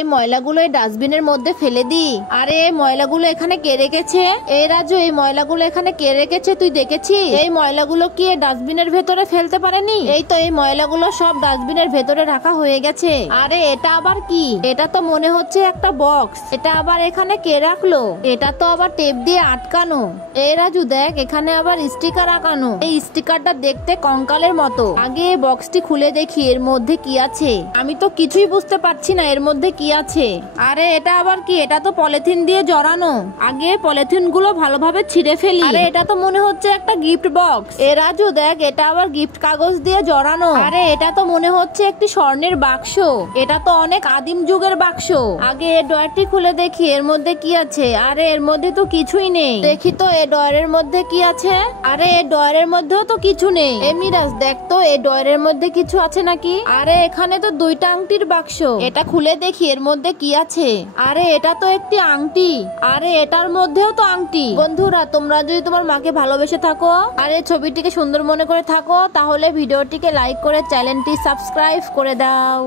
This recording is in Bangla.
এই ময়লাগুলো এই ডাস্টবিনের মধ্যে ফেলে দি। আরে এই ময়লাগুলো এখানে কে রেখেছে? এই রাজু, এই ময়লাগুলো এখানে কে রেখেছে তুই দেখেছিস? এই ময়লাগুলো কি এই ডাস্টবিনের ভেতরে ফেলতে পারেনি? এই তো এই ময়লাগুলো সব ডাস্টবিনের ভেতরে রাখা হয়ে গেছে। আরে এটা আবার কি? এটা তো মনে হচ্ছে একটা বক্স। এটা আবার এখানে কে রাখলো? এটা তো আবার টেপ দিয়ে আটকানো। এই রাজু দেখ, এখানে আবার স্টিকার আঁকানো। এই স্টিকারটা দেখতে কঙ্কালের মতো। আগে এই বক্সটি খুলে দেখি এর মধ্যে কি আছে। আমি তো কিছুই বুঝতে পারছি না এর মধ্যে কি আছে। আরে এটা আবার কি? এটা তো পলিথিন দিয়ে জড়ানো। আগে পলিথিন গুলো ভালোভাবে ছিঁড়ে ফেলি। আরে এটা তো মনে হচ্ছে একটা গিফট বক্স। এ রাজু দেখ, এটা আবার গিফট কাগজ দিয়ে জড়ানো। আরে এটা তো মনে হচ্ছে একটি স্বর্ণের বাক্স। এটা তো অনেক আদিম যুগের বাক্স। আগে এই ডয়ারটি খুলে দেখি এর মধ্যে কি আছে। আরে এর মধ্যে তো কিছুই নেই। দেখি তো এই ডয়ারের মধ্যে কি আছে। আরে এই ডয়ারের মধ্যেও তো কিছু নেই। এ মিরাজ দেখ তো এই ডয়ারের মধ্যে কিছু আছে নাকি। আরে এখানে তো দুইটা আংটির বাক্স। এটা খুলে দেখি এর মধ্যে কি আছে। আরে এটা তো একটি আংটি। আরে এটার মধ্যেও তো আংটি। বন্ধুরা, তোমরা যদি তোমার মাকে ভালোবেসে থাকো আর এই ছবিটিকে সুন্দর মনে করে থাকো, তাহলে ভিডিওটিকে লাইক করে চ্যানেলটি সাবস্ক্রাইব করে দাও।